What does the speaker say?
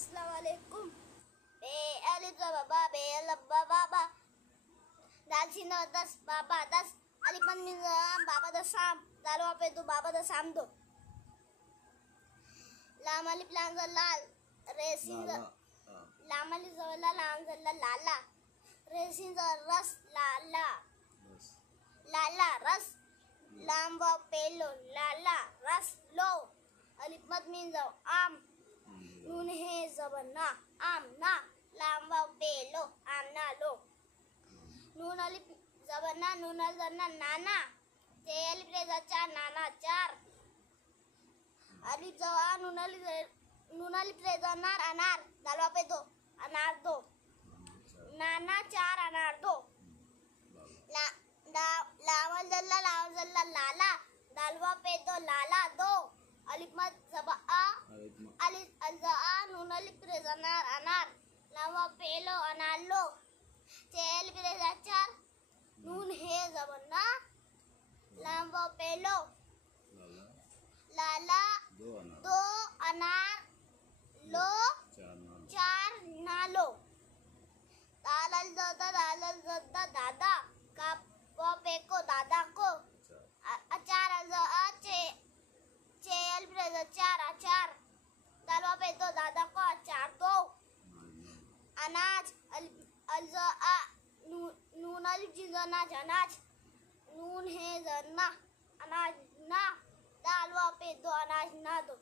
अस्सलाम वालेकुम। बे अलिफ बाबा बे अल्लाह बाबा दाल सीना 10 बाबा 10 अलिफ मन मिन बाबा 10 शाम दाल पे दो बाबा 10 शाम दो लाम अलिफ लाम लाल रेसिन लाम अलिफ लाम लाला रेसिन रस लाला लाला रस लाम व पेलो लाला रस लो अलिफ मद मिन आम नून है जबना आम ना लाम व पेलो आम ना लो नून अलिफ जबना नून जना नाना ते अलिफ रेजा चार नाना चार अलिफ जवा नून अलिफ रेजा नार अनार दालवा पे दो अनार दो नाना चार अनार दो लावल जल्ला लाला दालवा पे दो लाला दो अलिफ मद जबा अलिफ अल्जा नून अलिफ रेजा नार अनार लावा पे लो अनार लो चेल रेजा चार नून है जबना लावा पे लो लाला दो अनार लो चार ना लो दालल जदा दादा का पे को दादा को अचार चेल चार अचार दालवा पे दो दादा को अचार दो अनाज नून अलिफ जना जनाज नून है जना अनाज ना दालवा पे दो अनाज ना दो।